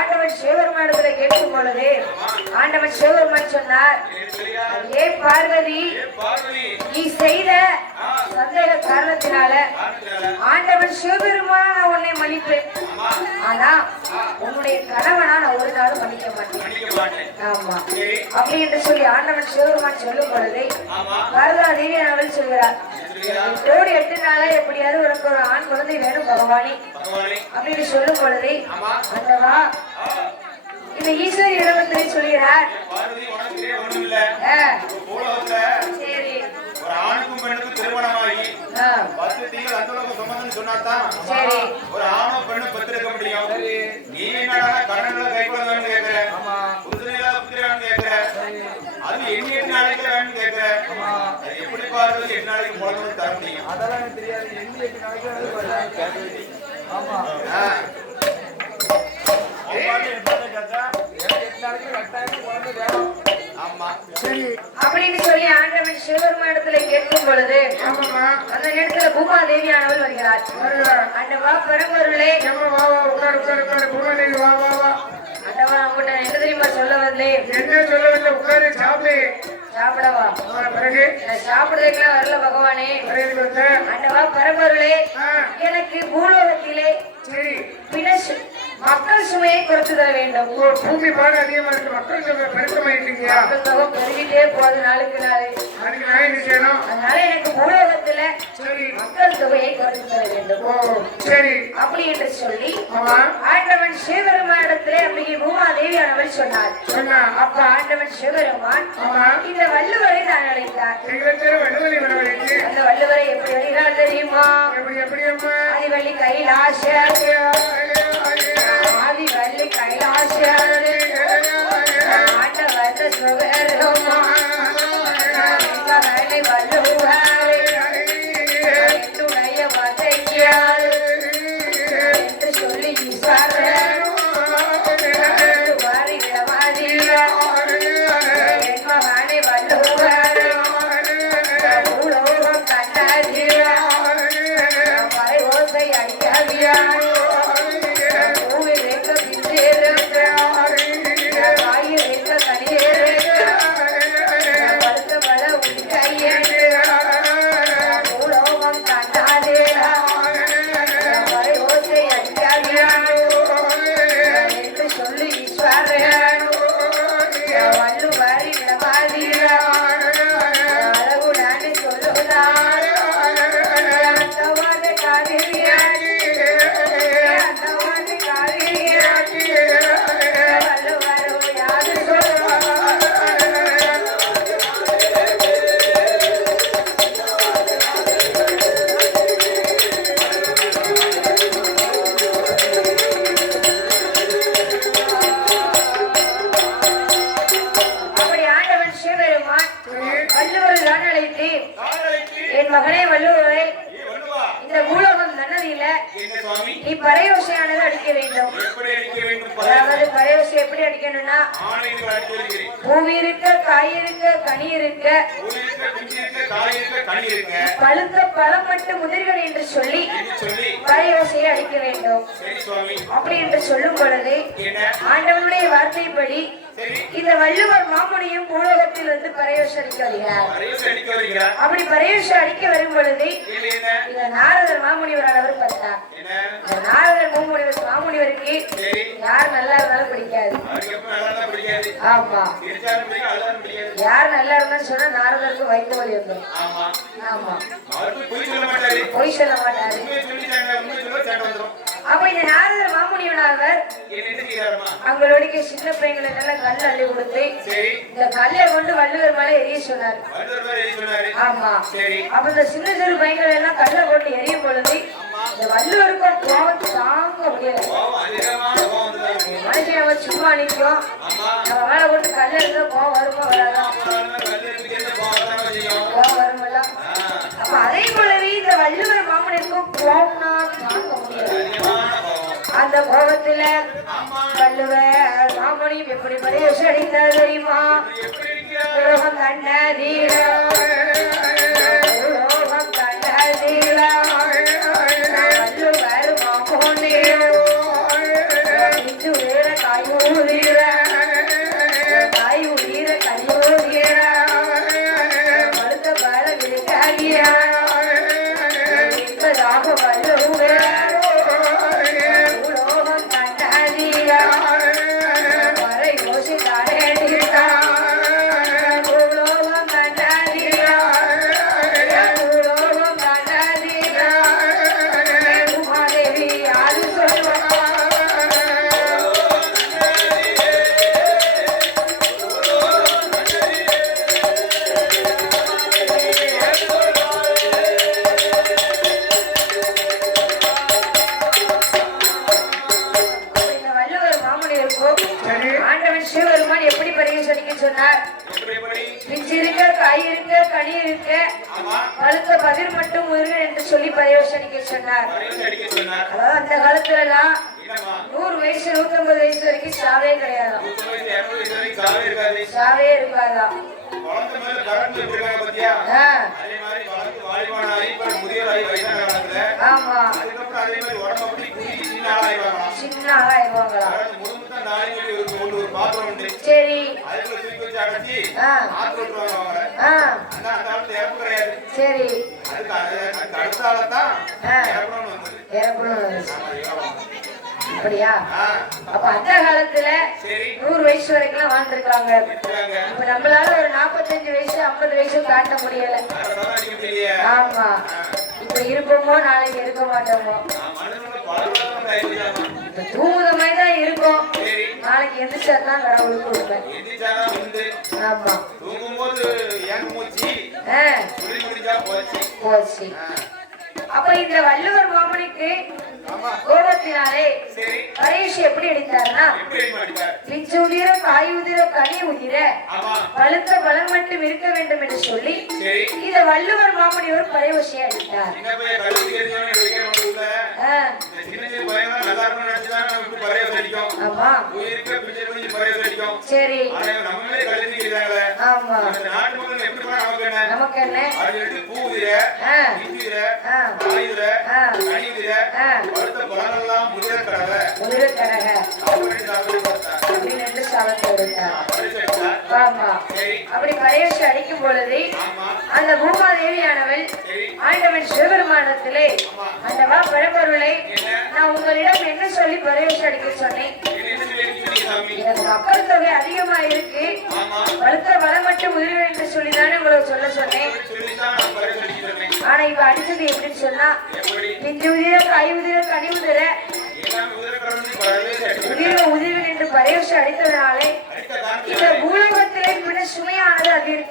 ஆண்டவன் சிவபெருமானிடத்துல கேட்கும் பொழுது ஆண்டவன் சிவபெருமான் சொன்னார், ஏ பார்வதி, நீ செய்த சந்தேக காரணத்தினால ஆண்டவன் சிவபெருமான உன்னை மன்னிப்பேன், ஆனா உன்னுடைய கணவனா நான் ஒரு நாளும் மன்னிக்க மாட்டேன். ஆமா, அப்படி என்று சொல்லி ஆண்டவன் சிவபெருமான் சொல்லும் பொழுது வரதா தேவி அவள் சொல்கிறார், 8 நாளா எப்படியாவது உனக்கு ஒரு ஆண் குழந்தை வேணும் பகவானி அப்படின்னு சொல்லும் பொழுது அந்தவா இந்த ஈஸ்வரி இடவத்திலே சொல்கிறார், சரி ஒரு ஆணுக்கும் பெண்ணுக்கும் திருமணமாகி 10 திங்கள் அந்தளவுக்கு சம்பந்தம் சொன்னாதான் ஒரு ஆணோ பெண்ணு பெற்றிருக்க முடியும். நீ என்னடா கண்ணன்ல கை குழந்தைன்னு கேட்கிற, புத்திரா புத்திரான்னு கேட்கிற, அது 8 நாளைக்கு வேணும்னு கேட்கிற, எப்படி பாருங்க 8 நாளைக்கு குழந்தை தர முடியும்? அதெல்லாம் தெரியாது. 8 நாளைக்கு ஆமா அப்படின்னு சொல்லி ஆண்டவன் சிவபெருமானிடத்துல கேட்கும் பொழுது அந்த நேரத்துல பூமாதேவியானவள் வருகிறார். ஆண்டவா பரம்பொருளே, ஆண்டவா அவங்ககிட்ட என்ன தெரியுமா சொல்ல வரலே? என்ன சொல்லவில்லை, உட்காரு சாப்பிடு. சாப்பிடவா? பிறகு சாப்பிடுறதுக்கெல்லாம் வரல பகவானே. ஆண்டவா பரம்பொருளே, எனக்கு பூலோகத்திலே மக்கள் சுமையை குறைத்து தர வேண்டும். பூமி பாடு அதிகமா இருக்கு, மக்கள் சுமை பெருக்கமாயிட்டீங்க. மக்கள் தொகை பெருகிட்டே போகுது நாளுக்கு நாள். அதுக்கு நான் என்ன செய்யணும்? அதனால எனக்கு பூலோகத்துல மக்கள் தொகையை குறைத்து தர வேண்டும். சரி, அப்படி என்று சொல்லி ஆண்டவன் சிவபெருமானிடத்திலே அப்படி பூமாதேவியானவள் சொன்னார். அப்ப ஆண்டவன் சிவபெருமான் இந்த வள்ளுவரை நான் அழைத்தார். அந்த வள்ளுவரை எப்படி வருகிறார் தெரியுமா? ஆதிவள்ளி கைலாச, ஆதிவள்ளி கைலாச ஆண்டவர்த்த சுகரமா வள்ளுவார் என்னுடைய வதையார் என்று சொல்லி மகானை வள்ளுவார் பூலோகம் கண்டாதியா மறை ஓசை அடியாதியா பூமி வைக்க பிஞ்சேருக்க வாயு வைக்க கனியேருக்க படுத்த பல உன் கையே பூலோகம் கண்டாதியா மறை ஓசை அடியாதியா என்று சொல்லி ஈஸ்வரன் வள்ளுவாரி விடமாதியா அழகுடான்னு சொல்லுகிறார். அந்தவாத காவிரியாடி அந்தவாத காவிரியாடி வள்ளுவாரோ யாரு சொல்லுவார்? அப்படி ஆண்டவன் சிவபெருமான் வள்ளுவர் தான் அழைத்து, என் மகனே வள்ளுவரை, இந்த பூலோகம் நன்னதியில நீ பறையோசையானது அடிக்க வேண்டும். அதாவது பறையோசை எப்படி அடிக்கணும்னா, பூமி இருக்க, காய் இருக்க, கனி இருக்க, பழுத்த பழம் மட்டும் முதிர்கள் என்று சொல்லி பறையோசையை அடிக்க வேண்டும். அப்படி என்று சொல்லும் பொழுது ஆண்டவனுடைய வார்த்தைப்படி இந்த வள்ளுவர் மாமுனியும் பூலோகத்தில் வந்து பறையோசை அடிக்க வருகிறார். அப்படி பறையோசை அடிக்க வரும் பொழுது இந்த நாரதர் மாமுனிவரானவர் பார்த்தார். இந்த நாரதர் மாமுனிவருக்கு யார் நல்லா இருந்தாலும் பிடிக்காது. ஆமா, யார் நல்லா இருந்தாலும் சொன்னா நாரதருக்கு வயிற்று வலி வந்துடும். ஆமா, பொய் சொல்ல மாட்டாரு. அப்ப இந்த நாரதர் மாமுனிவனாவர் அவங்களுடைய சின்ன பையன்களை நல்லா கல் அள்ளி கொடுத்து இந்த கல்லை கொண்டு வள்ளுவர் மேல எரிய சொன்னார். ஆமா, அப்ப இந்த சின்ன சிறு பையன்கள் எல்லாம் கல்லை கொண்டு எரியும் பொழுது இந்த வள்ளுவருக்கும் கோபம் தாங்க முடியல. மனுஷன் நம்ம சும்மா நிற்கும், நம்ம மேல கொண்டு கல்ல இருந்தா கோபம் வருமா வராதா? கோபம் வருமில்ல. அப்ப அதே போலவே இந்த வள்ளுவர் மாமனிற்கும் கோபம்னா தாங்க முடியல. அந்த கோபத்துல வள்ளுவர் மாமனியும் எப்படி பரிசு அடித்தார் தெரியுமா? உலகம் கண்டதீர, உலகம் கண்டதீர வள்ளுவர் மாமனி காயூரீர காயூரீர கலியூரீர பழுத்த பழ விழுக்காகியா என்பதாக வல்லுவேரோ உலோகம் கண்டாதீரா வரை யோசி தாரேடீரா உலோகம் கண்டாதீரா உலோகம் கண்டாதீரா உமாதேவி யாரு சொல்வா இந்த வள்ளுவர் மாமுனிவருக்கும் ஆண்டவன் சிவபெருமான் எப்படி பரிசோதிக்க சொன்னார்? பிஞ்சு இருக்க, காய் இருக்க, கனி இருக்க, பழுத்த பதிர் மட்டும் முருகன் என்று சொல்லி பரிசோதிக்க சொன்னார். அதாவது அந்த காலத்துலலாம் 100 வயசு 150 வயசு வரைக்கும் சாவே கிடையாதாம். சாவே இருக்காதாம். ஆமா சின்ன ஆளாயிருவாங்களாம். சரி சரி இறக்கணும். அப்படியா? அப்ப அந்த காலத்துல 100 வயசு வரைக்கும் வாழ்ந்திருக்காங்க. இப்ப நம்மளால ஒரு 45 வயசு 50 வயசு காட்ட முடியல. ஆமா இப்ப இருப்போமோ நாளைக்கு இருக்க மாட்டோமோ. இப்ப தூங்குற மாதிரி தான் இருக்கும். நாளைக்கு எந்திரிச்சாதான் கடவுளுக்கு கொடுப்பேன். ஆமா போச்சு. அப்ப இந்த வள்ளுவர் மாமனுக்கு கோபத்தினாலே பரீட்சை எப்படி அடித்தார்னா, பிஞ்சு உதிர, காய் உதிர, கனி உதிர, பழுத்த பழம் மட்டும் இருக்க வேண்டும் என்று சொல்லி இத வள்ளுவர் மாமுனிவர் பரீட்சை அடித்தார். ஆமா சரி ஆமா நமக்கு என்ன அப்படி பரீட்சை அடிக்கும் பொழுது அந்த பூமாதேவியானவள் ஆண்டவன் சிவபெருமானத்திலே, ஆண்டவா பரம்பொருளை, நான் உங்களிடம் என்ன சொல்லி பரீட்சை அடிக்க சொன்னேன்? எனக்கு மக்கள் தொகை அதிகமா இருக்கு, வலுத்த வளம் மட்டும் உயிர் என்று சொல்லிதானே உங்களுக்கு சொல்ல சொன்னேன். ஆனா இப்ப அடிச்சது எப்படின்னு சொன்னா, பிஞ்சு உதிர, காய் உதிர, கனி உதிர, உதிர உதிர்வு என்று பரீட்சை அடித்ததுனாலே